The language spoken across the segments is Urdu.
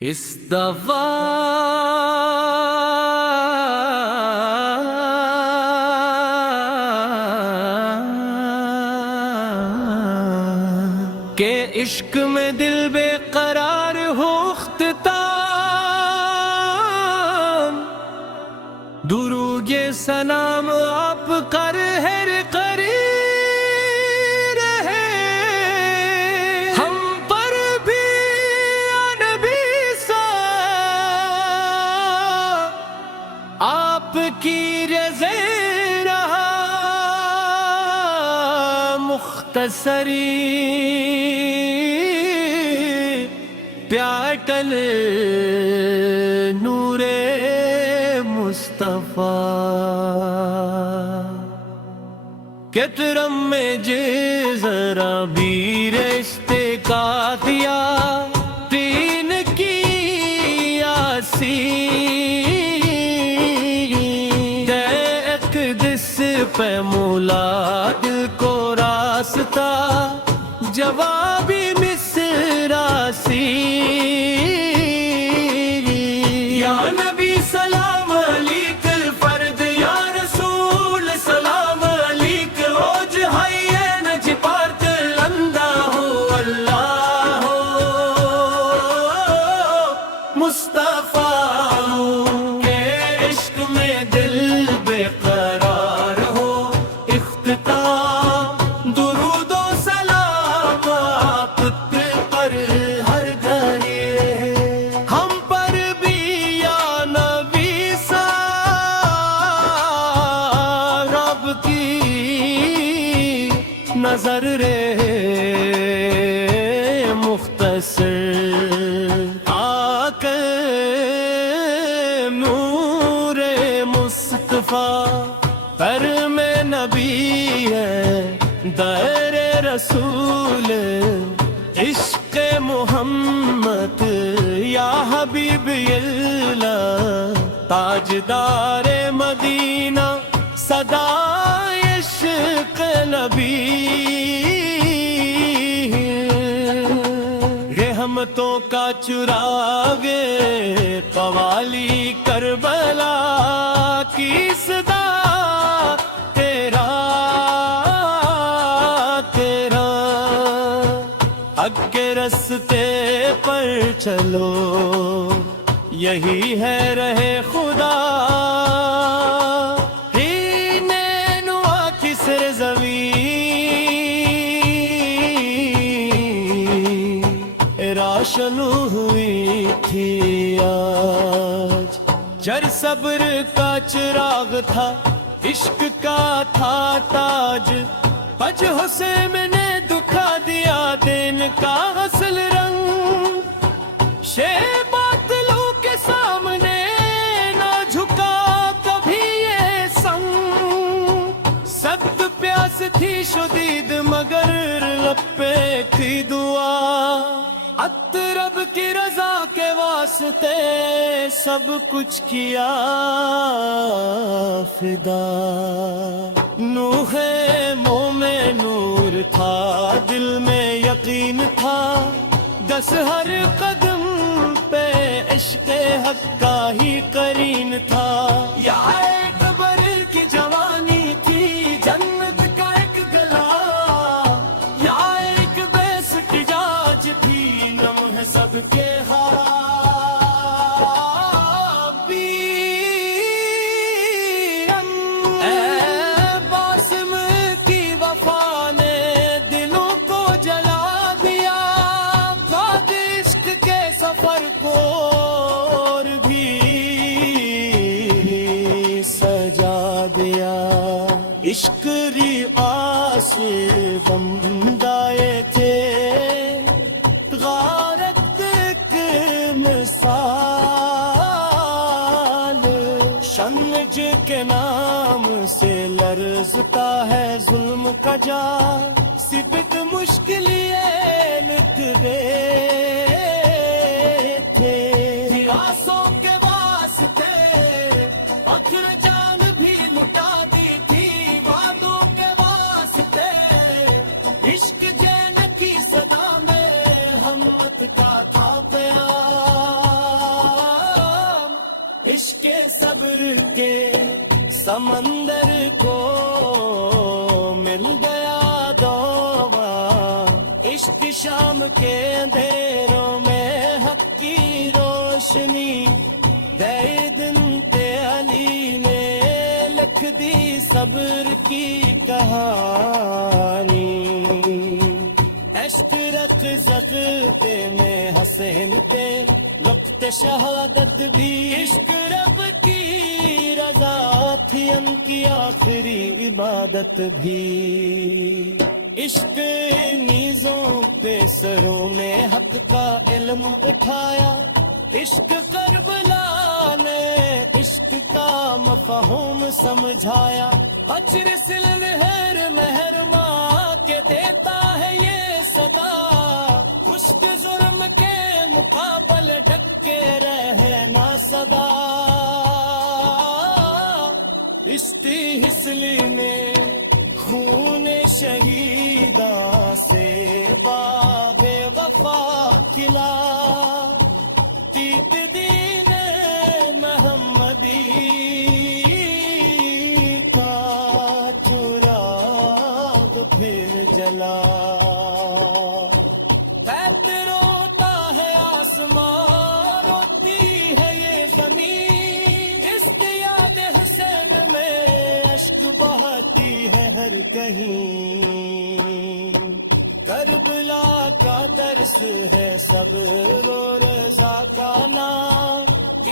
اس دفعہ کہ عشق میں دل بے قرار ہو اختتام، درود یہ سلام آپ کر ہر قریب رہے ہم پر بھی نبی سا آپ کی رضا رہا مختصری پیاٹل نور مصطفیٰ کترم میں ذرا بھی رشتے کا دیا تین کی آسی اقدس پہ مولا دل کو راستہ جوابی مصراسی یا نبی سلام علیک فرد یا رسول سلام علیک اوج ہے نج پارت لندہ ہو اللہ ہو مصطفیٰ کے عشق میں دل بے قرار ہو اختتام درود و سلام آپ پر ہر گھڑی ہم پر بھی یا نبی سا رب کی نظر رہے مختصر آقا نور مصطفیٰ پر میں نبی ہے دائر رسول عشق محمد یا حبیب اللہ تاجدار مدینہ صدا عشق نبی رحمتوں کا چراغ قوالی کربلا کی صدا تیرا حق کے رستے پر چلو یہی ہے رہے خدا شنو ہوئی تھی آج جر صبر کا چراغ تھا عشق کا تھا تاج پج حسین نے دکھا دیا دین کا اصل رنگ باطلو کے سامنے نہ جھکا کبھی یہ سنگ سخت پیاس تھی شدید مگر لب پہ تھی دعا رب کی رضا کے واسطے سب کچھ کیا فدا نوح منہ میں نور تھا دل میں یقین تھا دس ہر قدم پہ عشق حق کا ہی قرین تھا یا ایک بر کی جوانی تھی جنت کا ایک گلا یا ایک بیس کی جاج تھی سب کے باسم کی وفا نے دلوں کو جلا دیا باد عشق کے سفر کو اور بھی سجا دیا عشق رعا سے بندائے تھے شنج کے نام سے لرزتا ہے ظلم کا جال صفت مشکل یہ لکھے تھے آسوں کے واسطے اکھر جان بھی لٹا دی تھی وعدوں کے واسطے عشق جین کی صدا میں ہمت کا تھا پیار عشق صبر کے سمندر کو مل گیا دوبا، عشق شام کے اندھیروں میں حق کی روشنی، گئے دن تے علی نے لکھ دی صبر کی کہانی، عشق رق زغتے میں حسین تے وقت شہادت بھی، عشق رب کی رضا تھی ان کی آخری عبادت بھی، عشق نیزوں پہ سروں میں حق کا علم اٹھایا، عشق کربلا نے عشق کا مفہوم سمجھایا، اجر سل مہر مہر ماں کے دیتا ہے یہ صدا، خشک ظلم کے مقابل ڈٹ کے رہنا سدا، استحصلی میں خون شہیداں سے باغ وفا کھلا، تیت دین محمدی کا چراغ پھر جلا، بیت روتا ہے آسمان روتی ہے یہ زمین، اس یاد حسین میں اشک بہتی ہے ہر کہیں، کربلا کا درس ہے صبر و رضا کا نام،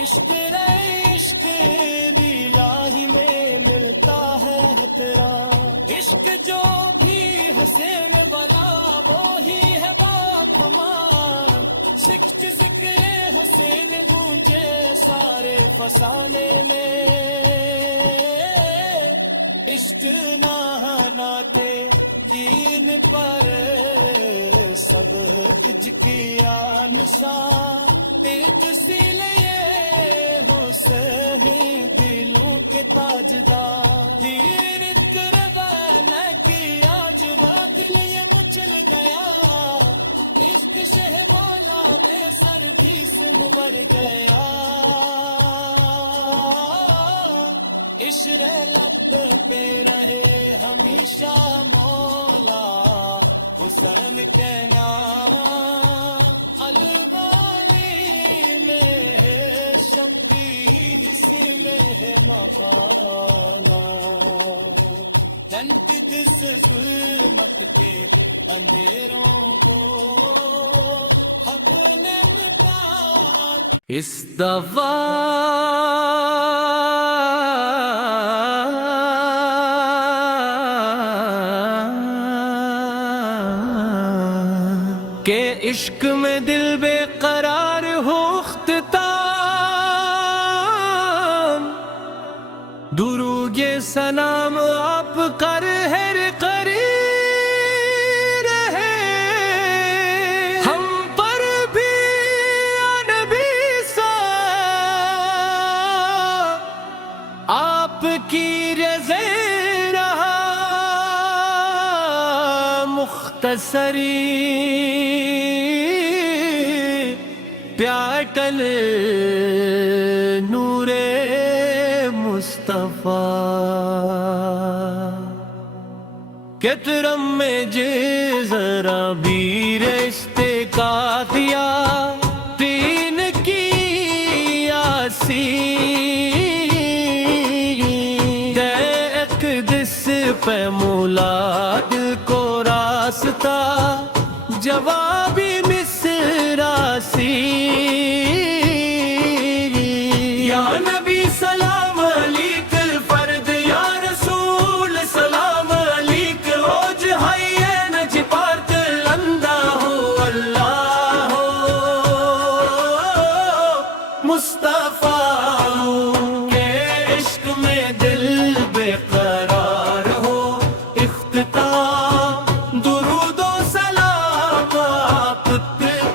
عشق عشق الہی میں ملتا ہے احترام، عشق جو بھی حسین والا وہی ہے باخمار، سکھ ذکر حسین گونجے سارے فسانے میں، عشق ناتے دین پر سب کچھ کیا نشان، پیٹ سی لیے حسین دلوں کے تاجدار، دین قربان کیا جنا دل یہ مچل گیا، عشق شہ والا بے سر بھی سنور گیا، عشر لب پہ رہے ہمیشہ مولا حسین کے نام، الوالی میں شبیس میں ہے مکانا، تنقید اس ظلمت کے اندھیروں کو حق نے مٹا، اس دفعہ کہ عشق میں دل بے قرار ہو اختتام، درود یہ سلام آپ کر ہر قریر ہے، ہم پر بھی نبی سا آپ کی رضا رہا، مختصری پیاٹل نور مصطفیٰ، کترم میں ذرا بھی رشتے کا دیا، تین کی آسی دس پہ مولا دل کو راستہ، جوابی مصراسی، یا نبی سلام علیک الفرد، یا رسول سلام علیک، روج ہائیے نج پارت لندہ ہو اللہ ہو مصطفیٰ ہو، کہ عشق میں دل بے قرار ہو اختتام، درود و سلام آپ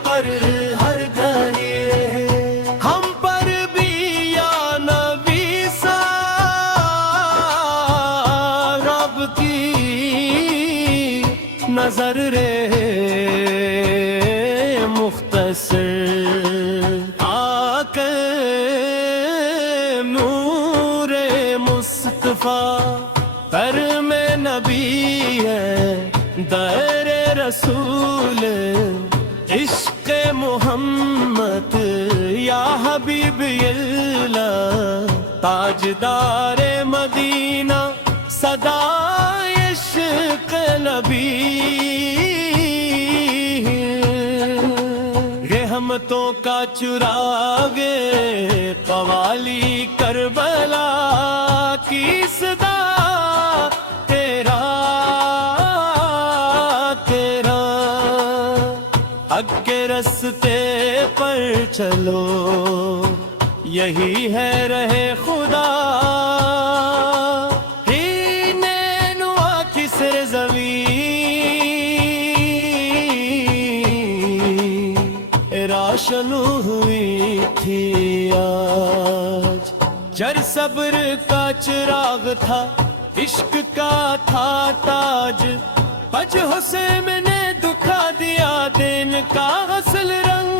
پر ہر گھڑی، ہم پر بھی یا نبی سا رب کی نظر رہے مختصر، آ کر حبیب اللہ تاجدار مدینہ صدا عشق نبی رحمتوں کا چراغ قوالی کربلا کی صدا تیرا حق کے رستے پر چلو یہی ہے رہے خدا ہی نینوا کسر زمین راشنو ہوئی تھی آج چر صبر کا چراغ تھا عشق کا تھا تاج پج حسین نے دکھا دیا دین کا اصل رنگ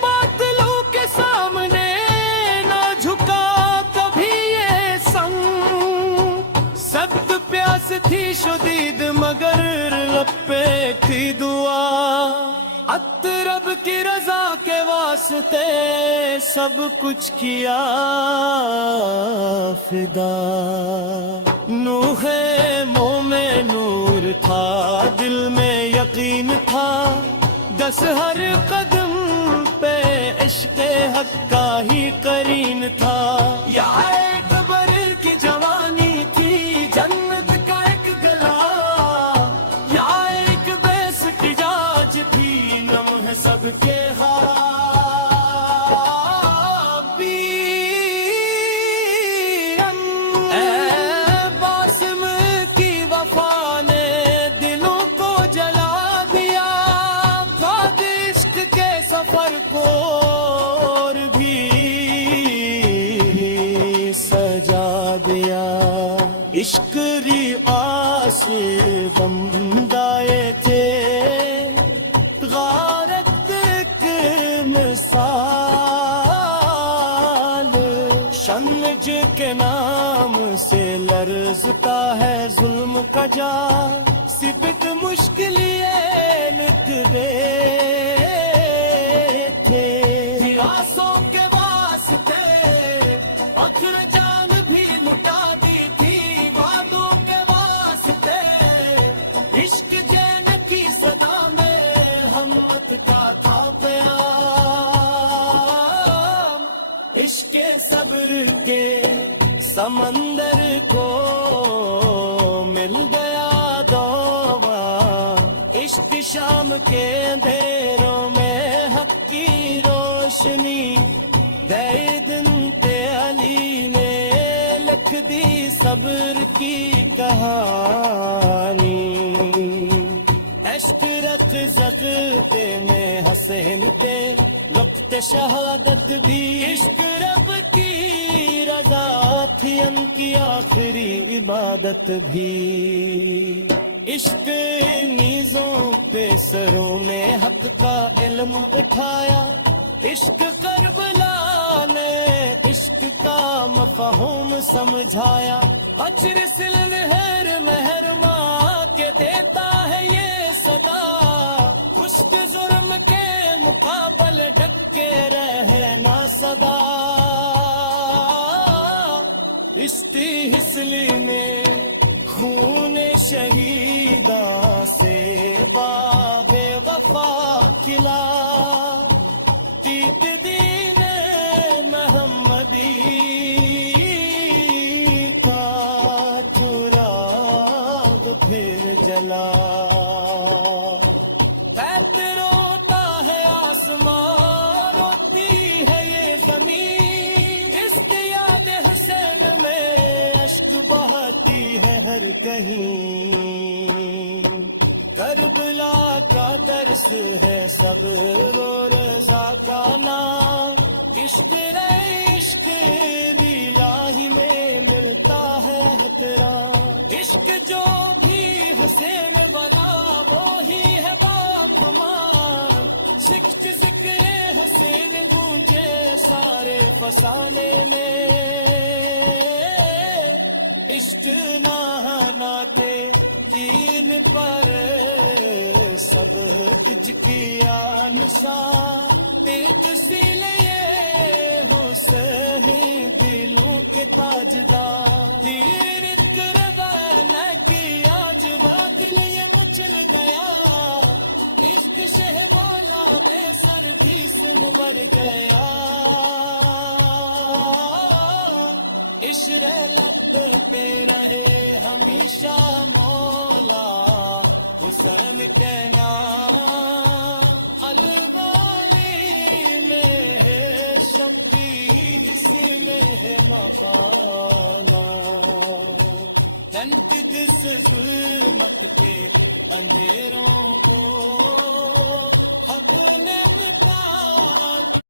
باطلوں کے سامنے نہ جھکا کبھی یہ سنگ سخت پیاس تھی شدید مگر لب پہ تھی دعا رب کی رضا کے واسطے سب کچھ کیا فدا نوح منہ میں نور تھا دل میں یقین تھا دس ہر قدم پہ عشق حق کا ہی قرین تھا یا ایک بر کی جوانی تھی جنت کا ایک گلا یا ایک بیس کی جاج تھی نم ہے سب کے باسم کی وفا نے دلوں کو جلا دیا خود عشق کے سفر کو اور بھی سجا دیا عشق رعا سے بمدائے تھے غارت مثال شنج کے نام سے لرزتا ہے ظلم کا جا صفت مشکل یہ لکھ دے تھے ہراسوں کے واسطے اکھر جان بھی لٹا دی تھی وعدوں کے واسطے عشق جین کی صدا میں ہمت کا تھا عشق صبر کے سمندر کو مل گیا دوبا عشق شام کے اندھیروں میں حق کی روشنی دے دن تے علی نے لکھ دی صبر کی کہانی عشق رق زغتے میں حسین کے وقت شہادت بھی عشق رب کی رضا تھی ان کی آخری عبادت بھی عشق نیزوں پہ سروں نے حق کا علم اٹھایا عشق کربلا نے عشق کا مفہوم سمجھایا اجر سل مہر مہر ماں کے دیتا ہے یہ صدا خشک ظلم کے مقابل ڈٹ کے رہنا صدا استحسلی میں خون شہیداں سے باغ وفا کھلا تیت دین محمدی کا چراغ پھر جلا روتا ہے آسمان روتی ہے یہ زمین اشتیاق حسین میں اشک بہتی ہے ہر کہیں کربلا کا درس ہے صبر و رضا کا نام عشق عشق الہی میں ملتا ہے احترام عشق جو بھی حسین بنا وہی ہے باخمان سکھ ذکر حسین گونجے سارے فسانے میں عشق ناتے دین پر سب کچھ کیا نشان کسی لیے حسین دلوں کے تاجدار تیر قربان کی آج وقت لیے مچل گیا عشق شہبالا میں سردی سنور گیا عشر لب پہ رہے ہمیشہ مولا حسین کے نام الوالی میں ہے شبیس میں ہے مکانہ تنقید سے ظلمت کے اندھیروں کو حق نے